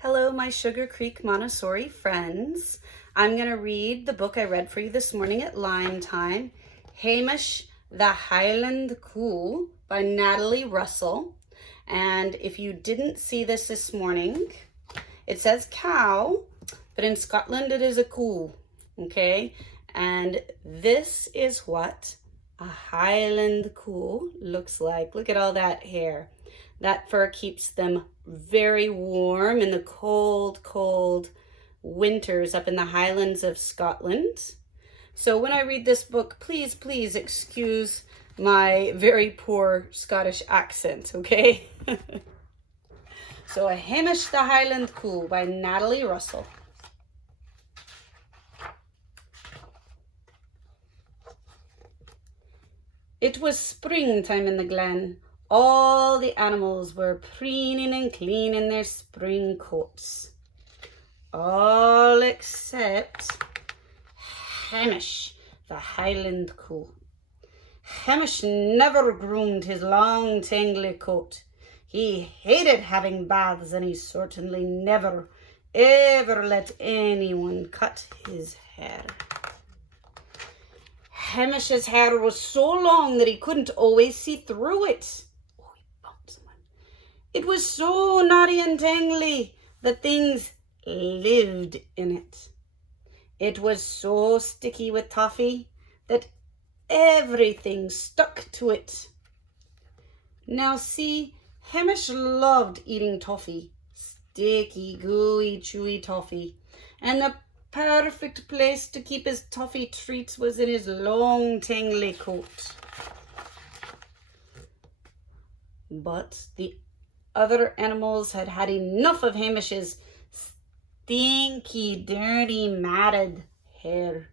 Hello, my Sugar Creek Montessori friends. I'm going to read the book I read for you this morning at Line Time, Hamish the Highland Cow by Natalie Russell. And if you didn't see this morning, it says cow, but in Scotland it is a cow, okay? And this is what a Highland cow looks like. Look at all that hair. That fur keeps them very warm in the cold, cold winters up in the Highlands of Scotland. So when I read this book, please, please excuse my very poor Scottish accent, okay? So, A Hamish the Highland Cow by Natalie Russell. It was springtime in the glen. All the animals were preening and cleaning their spring coats. All except Hamish, the Highland Cow. Hamish never groomed his long, tangly coat. He hated having baths, and he certainly never, ever let anyone cut his hair. Hamish's hair was so long that he couldn't always see through it. Oh, he bumped someone. It was so knotty and tangly that things lived in it. It was so sticky with toffee that everything stuck to it. Now see, Hamish loved eating toffee, sticky, gooey, chewy toffee, and the perfect place to keep his toffee treats was in his long, tangly coat. But the other animals had had enough of Hamish's stinky, dirty, matted hair.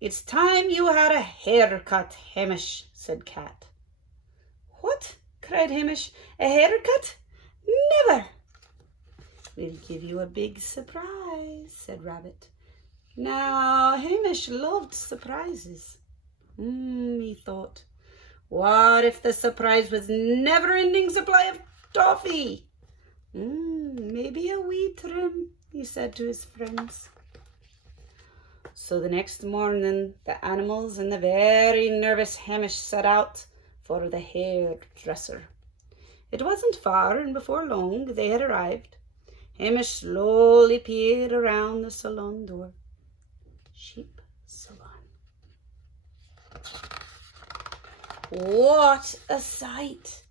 "It's time you had a haircut, Hamish," said Cat. "What?" cried Hamish. "A haircut? Never!" "We'll give you a big surprise," said Rabbit. Now, Hamish loved surprises. He thought, what if the surprise was never-ending supply of toffee? Maybe a wee trim, he said to his friends. So the next morning, the animals and the very nervous Hamish set out for the hairdresser. It wasn't far, and before long they had arrived. Hamish slowly peered around the salon door. Sheep salon. What a sight!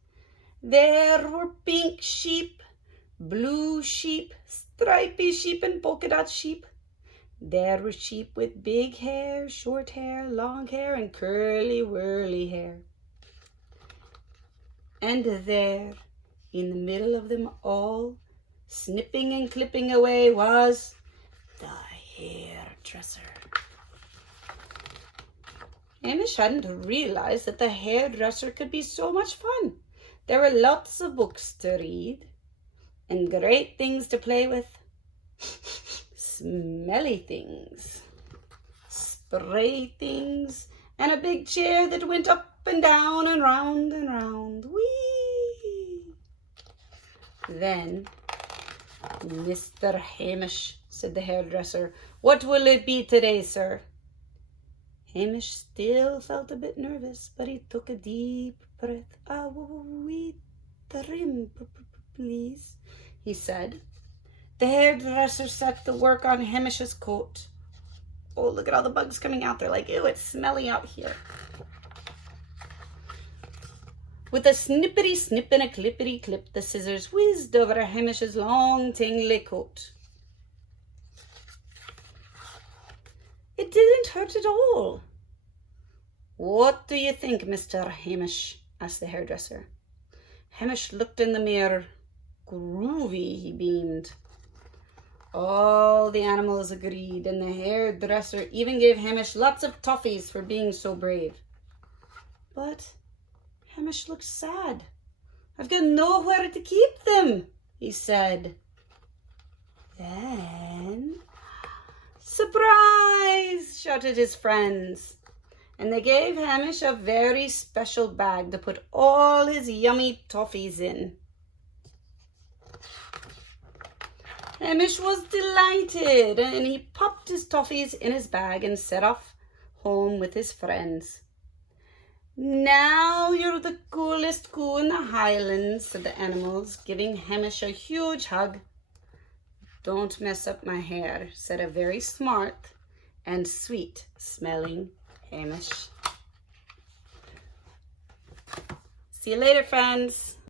There were pink sheep, blue sheep, stripy sheep, and polka dot sheep. There were sheep with big hair, short hair, long hair, and curly, whirly hair. And there, in the middle of them all, snipping and clipping away, was the hairdresser. Hamish hadn't realized that the hairdresser could be so much fun. There were lots of books to read, and great things to play with, smelly things, spray things, and a big chair that went up and down and round and round. Whee! Then, "Mr. Hamish," said the hairdresser, "what will it be today, sir?" Hamish still felt a bit nervous, but he took a deep breath. "A wee trim, please," he said. The hairdresser set to work on Hamish's coat. Oh, look at all the bugs coming out. They're like, ew, it's smelly out here. With a snippity snip and a clippity clip, the scissors whizzed over Hamish's long, tingly coat. It didn't hurt at all. "What do you think, Mr. Hamish?" asked the hairdresser. Hamish looked in the mirror. Groovy, he beamed. All the animals agreed, and the hairdresser even gave Hamish lots of toffees for being so brave. But Hamish looked sad. "I've got nowhere to keep them," he said. Then, "Surprise!" shouted his friends. And they gave Hamish a very special bag to put all his yummy toffees in. Hamish was delighted, and he popped his toffees in his bag and set off home with his friends. "Now you're the coolest coo in the Highlands," said the animals, giving Hamish a huge hug. "Don't mess up my hair," said a very smart and sweet-smelling Hamish. See you later, friends.